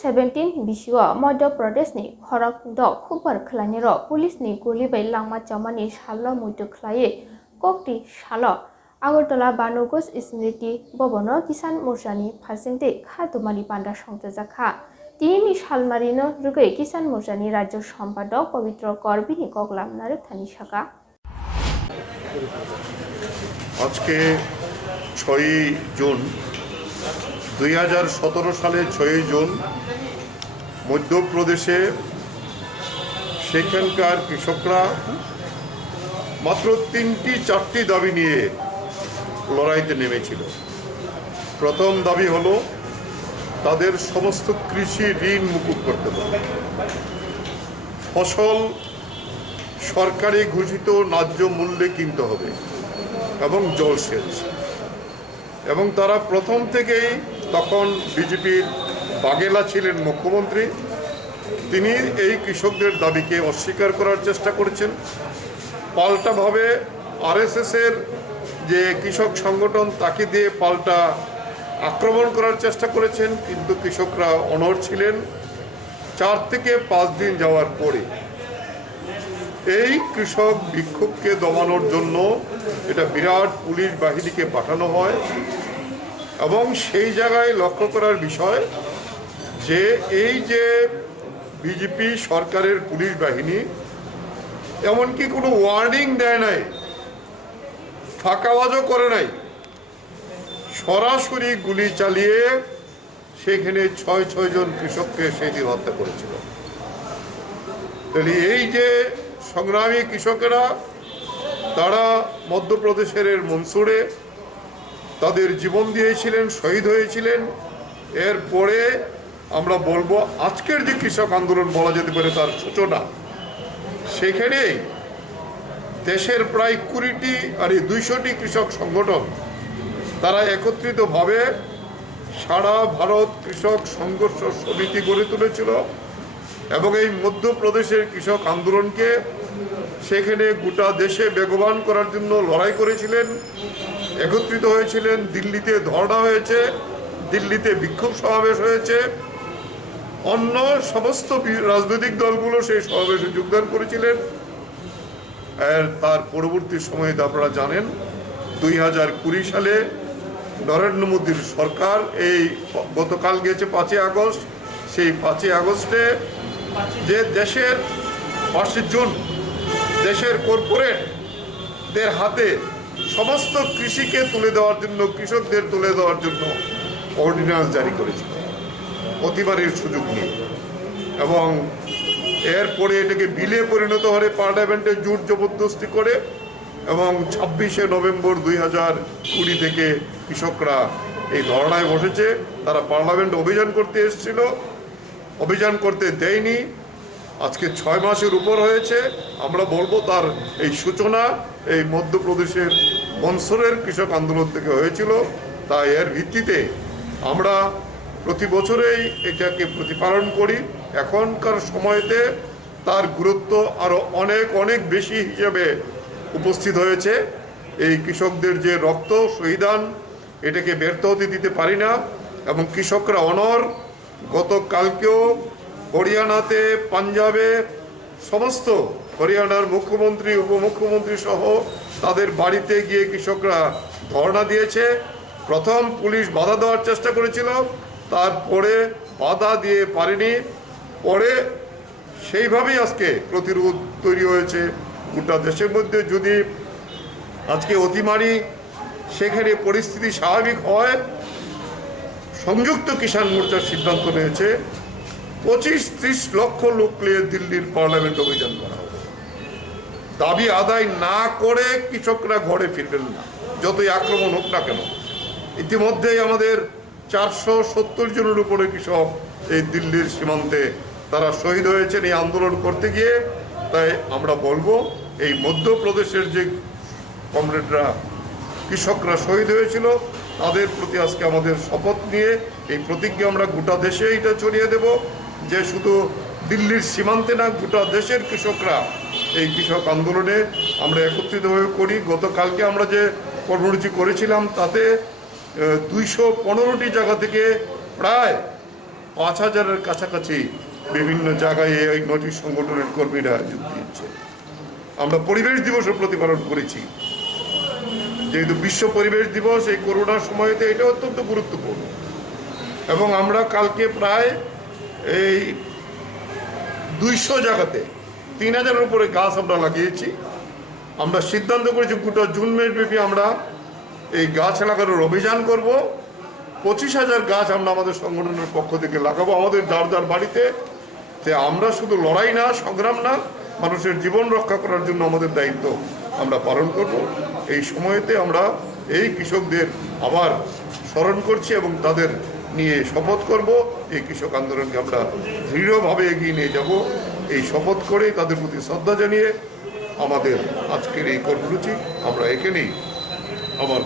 17 बिसिवा मध्य प्रदेशनि खरगपुराव खुबर खलायनि पुलिसनि गुलिबै लांमा चामानि साल मुइतु खलायै कोकटी साल आगरतला बानुगुस स्मृति भवन किसान मोर्चानि फारसेंथै खादुमानि बान्दा संजाखा तिनि सालमारिनो रुगै किसान मोर्चानि राज्य सम्पादक पवित्र करबिनि कगलाम नारुथानि शाखा আজকে 6ই জুন 2017 সালে 6ই জুন মধ্যপ্রদেশে সেখানকার কৃষকরা মাত্র 3-4টি দাবি নিয়ে লড়াইতে নেমেছিল। প্রথম দাবি হলো তাদের সমস্ত কৃষি ঋণ মুকুব করতে হবে, ফসল সরকারি ঘোষিত ন্যায্য মূল্যে কিনতে হবে এবং জলসেচ। এবং তারা প্রথম থেকেই তখন বিজেপির বাগেলা ছিলেন মুখ্যমন্ত্রী, তিনি এই কৃষকদের দাবিকে অস্বীকার করার চেষ্টা করেছেন। পাল্টাভাবে আরএসএসের যে কৃষক সংগঠন তাকে দিয়ে পাল্টা আক্রমণ করার চেষ্টা করেছেন, কিন্তু কৃষকরা অনড় ছিলেন। 4 থেকে 5 দিন যাওয়ার পরে এই কৃষক বিক্ষোভকে দমানোর জন্য এটা বিরাট পুলিশ বাহিনীকে পাঠানো হয়। এবং সেই জায়গায় লক্ষ্য করার বিষয় যে এই যে বিজেপি সরকারের পুলিশ বাহিনী এমনকি কোনো ওয়ার্নিং দেয় নাই, ফাঁকাবাজও করে নাই, সরাসরি গুলি চালিয়ে সেখানে 6 জন কৃষককে সেদিন হত্যা করেছিল। তাহলে এই যে সংগ্রামী কৃষকেরা তারা মধ্যপ্রদেশের মনসুরে তাদের জীবন দিয়েছিলেন, শহীদ হয়েছিলেন। এরপরে আমরা বলবো আজকের যে কৃষক আন্দোলন বলা যেতে পারে তার সূচনা, সেখানে দেশের প্রায় 20টি আর 200টি কৃষক সংগঠন তারা একত্রিতভাবে সারা ভারত কৃষক সংঘর্ষ সমিতি গড়ে তুলেছিল এবং এই মধ্যপ্রদেশের কৃষক আন্দোলনকে সেখানে গোটা দেশে বেগবান করার জন্য লড়াই করেছিলেন, একত্রিত হয়েছিলেন। দিল্লিতে ধর্ণা হয়েছে, দিল্লিতে বিক্ষোভ সমাবেশ হয়েছে, অন্য সমস্ত রাজনৈতিক দলগুলো সেই সমাবেশে যোগদান করেছিলেন। আর তার পরবর্তী সময়ে আপনারা জানেন 2020 সালে নরেন্দ্র মোদীর সরকার এই গতকাল গেছে 5ই আগস্ট, সেই 5ই আগস্টে যে দেশের 5 জুন দেশের কর্পোরেটদের হাতে সমস্ত কৃষিকে তুলে দেওয়ার জন্য, কৃষকদের তুলে দেওয়ার জন্য অর্ডিন্যান্স জারি করেছিল প্রতিবারের সুযোগ নিয়ে। এবং এরপরে এটাকে বিলে পরিণত হলে পার্লামেন্টে জোর জবরদস্তি করে এবং 26শে নভেম্বর 2020 থেকে কৃষকরা এই ধর্নায় বসেছে। তারা পার্লামেন্ট অভিযান করতে এসেছিল, অভিযান করতে দেয়নি। আজকে 6 মাসের উপর হয়েছে। আমরা বলবো তার এই সূচনা এই মধ্যপ্রদেশের মনসুরের কৃষক আন্দোলন থেকে হয়েছিল। তাই এর ভিত্তিতে আমরা প্রতি বছরেই এটাকে প্রতিপালন করি। এখনকার সময়তে তার গুরুত্ব আরও অনেক বেশি হিসেবে উপস্থিত হয়েছে। এই কৃষকদের যে রক্ত শহীদান, এটাকে ব্যর্থ হতে দিতে পারি না। এবং কৃষকরা অনড়। গতকালকেও হরিয়ানাতে, পাঞ্জাবে সমস্ত হরিয়ানার মুখ্যমন্ত্রী, উপমুখ্যমন্ত্রী সহ তাদের বাড়িতে গিয়ে কৃষকরা ধর্ণা দিয়েছে। প্রথম পুলিশ বাধা দেওয়ার চেষ্টা করেছিল, তারপরে বাধা দিয়ে পারেনি। পরে সেইভাবেই আজকে প্রতিরোধ তৈরি হয়েছে গোটা দেশের মধ্যে। যদি আজকে অতিমারি সেখানে পরিস্থিতি স্বাভাবিক হয়, সংযুক্ত কিষাণ মোর্চার সিদ্ধান্ত নিয়েছে 25-30 লক্ষ লোক নিয়ে দিল্লির পার্লামেন্ট অভিযান করা হবে। দাবি আদায় না করে কৃষকরা ঘরে ফিরবেন না, যতই আক্রমণ হোক না কেন। ইতিমধ্যেই আমাদের 470 জনের উপরে কৃষক এই দিল্লির সীমান্তে তারা শহীদ হয়েছেন এই আন্দোলন করতে গিয়ে। তাই আমরা বলবো এই মধ্যপ্রদেশের যে কমরেডরা, কৃষকরা শহীদ হয়েছিল, তাদের প্রতি আজকে আমাদের শপথ নিয়ে এই প্রতিজ্ঞা আমরা গোটা দেশে এটা ছড়িয়ে দেব যে শুধু দিল্লির সীমান্তে না, গোটা দেশের কৃষকরা এই কৃষক আন্দোলনে আমরা একত্রিতভাবে করি। গতকালকে আমরা যে কর্মসূচি করেছিলাম তাতে 215টি জায়গা থেকে প্রায় 5,000-এর কাছাকাছি বিভিন্ন জায়গায় এই 9টি সংগঠনের কর্মীরা যোগ দিয়েছে। আমরা পরিবেশ দিবসও প্রতিপালন করেছি, যেহেতু বিশ্ব পরিবেশ দিবস এই করোনার সময়তে এটা অত্যন্ত গুরুত্বপূর্ণ। এবং আমরা কালকে প্রায় এই 200 জায়গাতে 3,000-এর উপরে গাছ আমরা লাগিয়েছি। আমরা সিদ্ধান্ত করেছি গোটা জুন মাস ব্যাপী আমরা এই গাছ লাগানোর অভিযান করব। 25,000 গাছ আমরা আমাদের সংগঠনের পক্ষ থেকে লাগাবো আমাদের যার যার বাড়িতে। যে আমরা শুধু লড়াই না, সংগ্রাম না, মানুষের জীবন রক্ষা করার জন্য আমাদের দায়িত্ব আমরা পালন করব। এই সময়েতে আমরা এই কৃষকদের আবার স্মরণ করছি এবং তাদের নিয়ে শপথ করব। এই কৃষক আন্দোলনকে আমরা দৃঢ়ভাবে এগিয়ে নিয়ে যাব। এই শপথ করে তাদের প্রতি শ্রদ্ধা জানিয়ে আমাদের আজকের এই কর্মসূচি আমরা এখানেই আমার